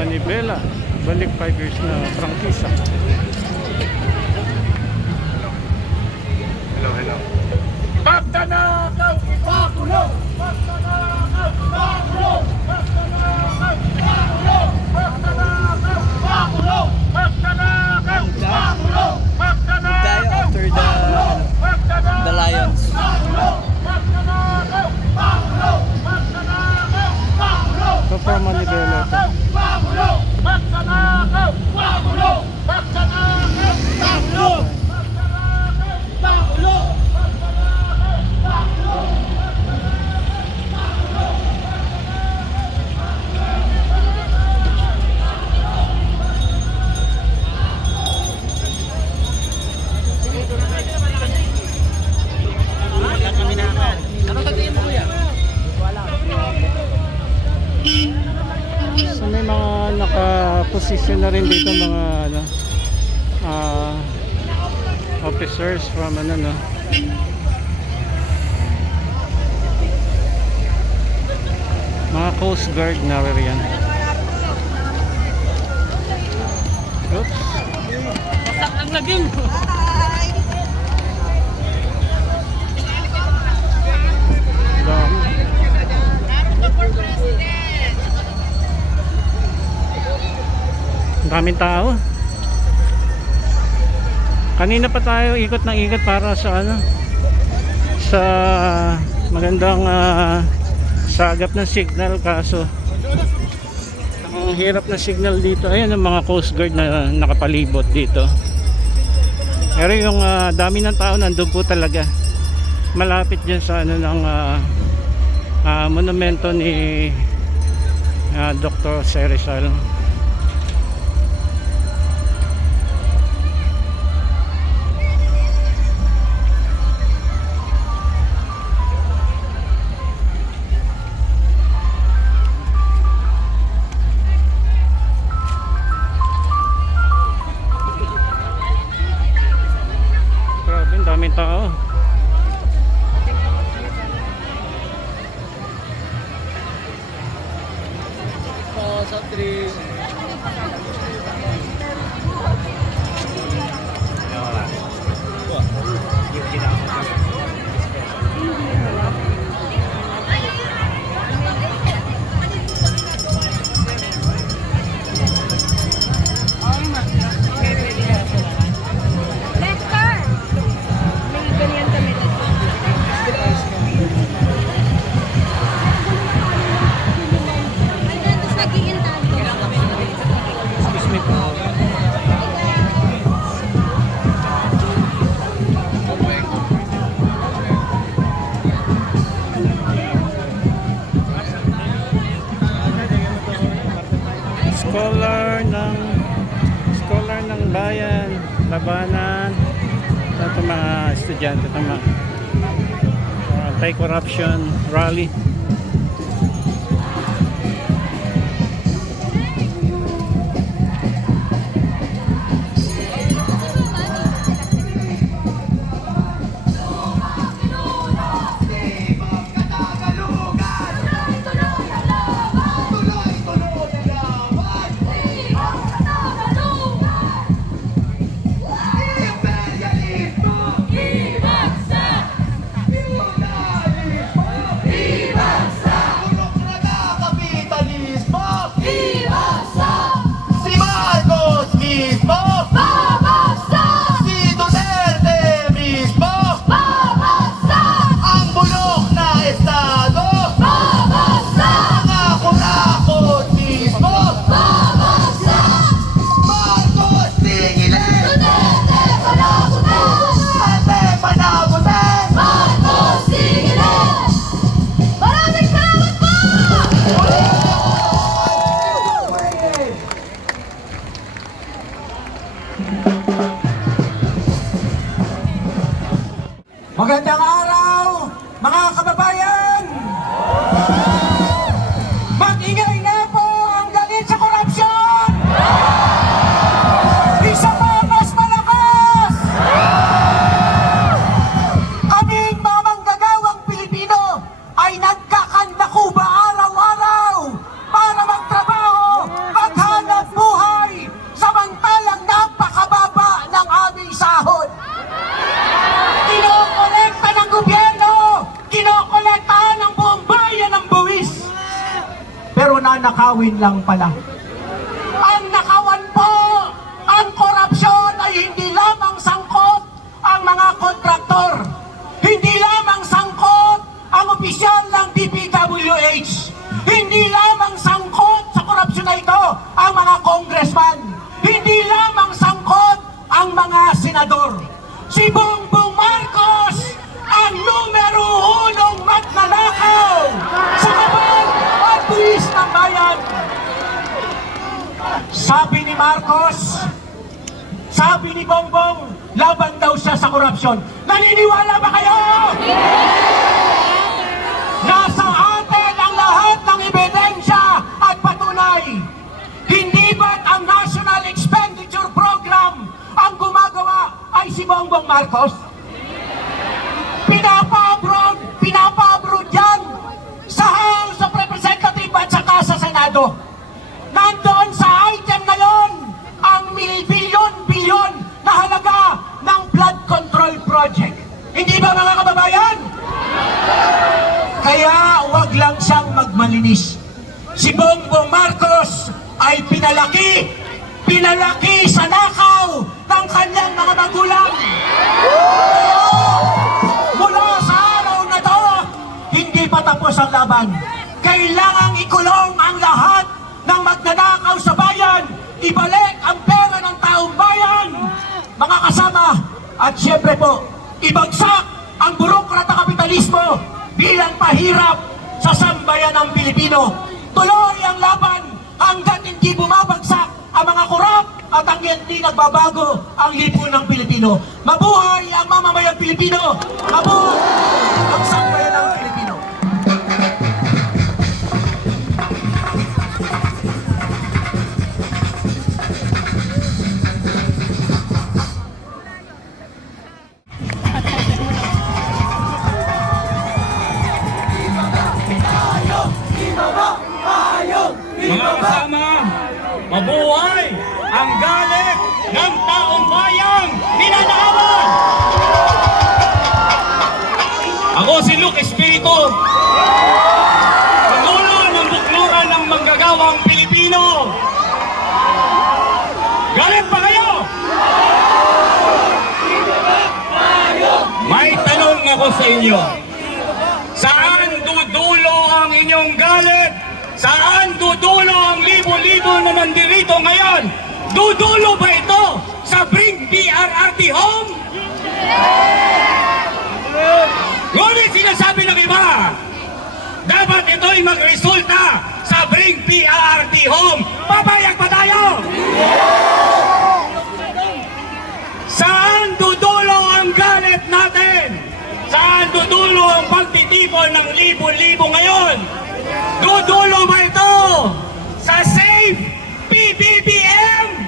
Manibela. Balik 5 years na prangkisa. Hello, hello. Magdanakaw! Ipakulong! Officers from ano no. Mga Coast Guard na rin. Oops. Ang laging! Daming tao. Kanina pa tayo ikot ng ikot para sa ano sa magandang ah, sagap ng signal kaso ang hirap na signal dito. Ayun ang mga coast guard na nakapalibot dito. Pero yung ah, dami ng tao nandun po talaga. Malapit dyan sa ano ng ah, ah, monumento ni ah, Dr. Serizal mga estudyante mga uh, anti-corruption rally 干将 lang pala. Ang nakawan po, ang korupsyon ay hindi lamang sangkot ang mga kontraktor. Hindi lamang sangkot ang opisyal ng DPWH. Hindi lamang sangkot sa korupsyon na ito ang mga congressman. Hindi lamang sangkot ang mga senador. Si Marcos, sabi ni Bongbong, laban daw siya sa korupsyon. Naniniwala ba kayo? Nasa atin ang lahat ng ebidensya at patunay. Hindi ba't ang National Expenditure Program ang gumagawa ay si Bongbong Marcos? Pinapa-abroad, pinapa-abroad yan sa House of Representatives at saka sa Senado. Project. Hindi ba mga kababayan? Kaya wag lang siyang magmalinis. Si Bongbong Marcos ay pinalaki, pinalaki sa nakaw ng kanyang mga magulang. Mula sa araw na to, hindi pa tapos ang laban. Kailangang ikulong ang lahat ng magnanakaw sa bayan. Ibalik ang pera ng taong bayan. Mga kasama, at syempre po, ibagsak ang burokrata kapitalismo bilang pahirap sa sambayan ng Pilipino. Tuloy ang laban hanggat hindi bumabagsak ang mga korap at ang hindi nagbabago ang lipunan ng Pilipino. Mabuhay ang mamamayang Pilipino! Mabuhay ang ang galit ng taong bayang ninanawan! Ako si Luke Espiritu, Pangulo ng Bukluran ng Manggagawang Pilipino. Galit pa kayo? May tanong ako sa inyo. Saan dudulo ang inyong galit? Saan dudulo ang libo-libo na nandirito ngayon? Dudulo ba ito sa Bring BRRT Home? Ngunit sinasabi ng iba, dapat ito'y magresulta sa Bring BRT Home. Papayag pa tayo? Saan dudulo ang galit natin? Saan dudulo ang pagtitipon ng libo-libo ngayon? Dudulo ba ito sa Save PBBM?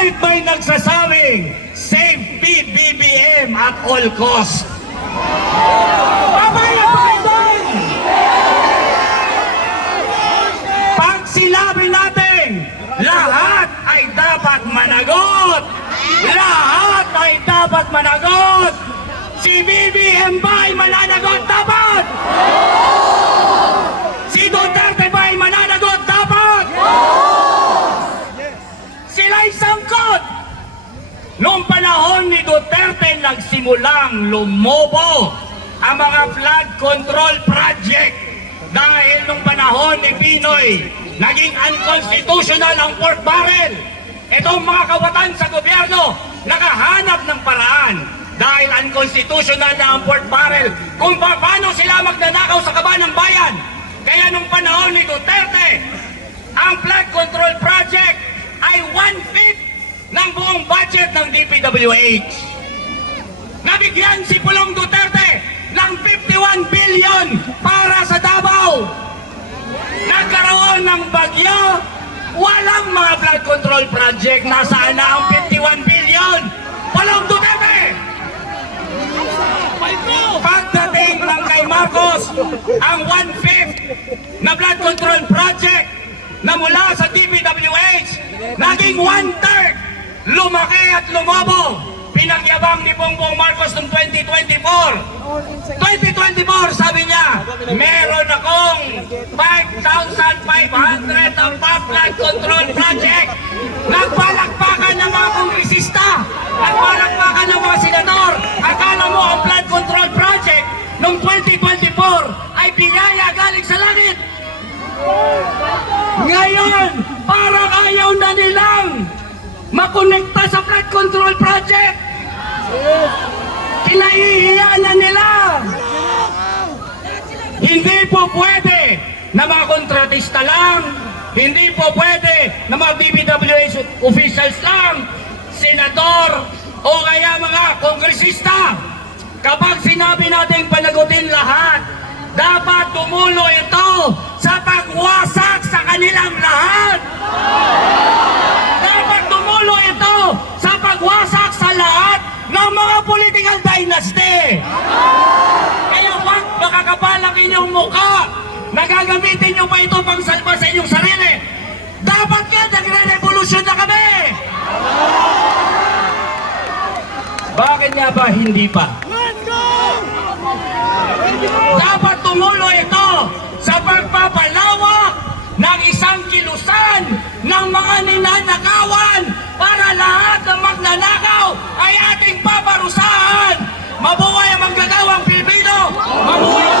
Ngunit may nagsasabing Save PBBM at all cost. Papayag ba ito? Pag sinabi natin, lahat ay dapat managot. Lahat ay dapat managot. Si BBM ba ay mananagot Noong panahon ni Duterte nagsimulang lumobo ang mga flood control project dahil nung panahon ni Pinoy naging unconstitutional ang pork barrel. Itong mga kawatan sa gobyerno nakahanap ng paraan dahil unconstitutional na ang pork barrel kung pa- paano sila magnanakaw sa kaba ng bayan. Kaya nung panahon ni Duterte, ang flood control project ay one-fifth ng buong budget ng DPWH. Nabigyan si Pulong Duterte ng 51 billion para sa Davao. Nagkaroon ng bagyo, walang mga flood control project. Nasaan na ang 51 billion? Pulong Duterte! Pagdating ng kay Marcos, ang one-fifth na flood control project na mula sa DPWH, naging one-third, lumaki at lumobo. Pinagyabang ni Bongbong Marcos noong 2024. 2024, sabi niya, meron akong 5,500 ang flood control project. Nagpalakpakan ng mga kongresista. Nagpalakpakan ng mga senador. Akala mo ang flood control project noong 2024 ay biyaya galing sa langit. Ngayon, makonekta sa flood control project. Kinahihiya na nila. Hindi po pwede na mga kontratista lang. Hindi po pwede na mga DPWH officials lang. Senador o kaya mga kongresista. Kapag sinabi natin panagutin lahat, dapat tumulo ito sa pagwasak sa kanilang lahat. Dapat tumulo ito sa pagwasak sa lahat ng mga political dynasty. Kaya wag makakapal ang inyong muka na gagamitin nyo pa ito pang salba sa inyong sarili. Dapat nga nagre-revolusyon na kami! Bakit nga ba hindi pa? Dapat tumulo ito sa pagpapalawak ng isang kilusan ng mga ninanakawan para lahat ng magnanakaw ay ating paparusahan. Mabuhay ang manggagawang Pilipino! Mabuhay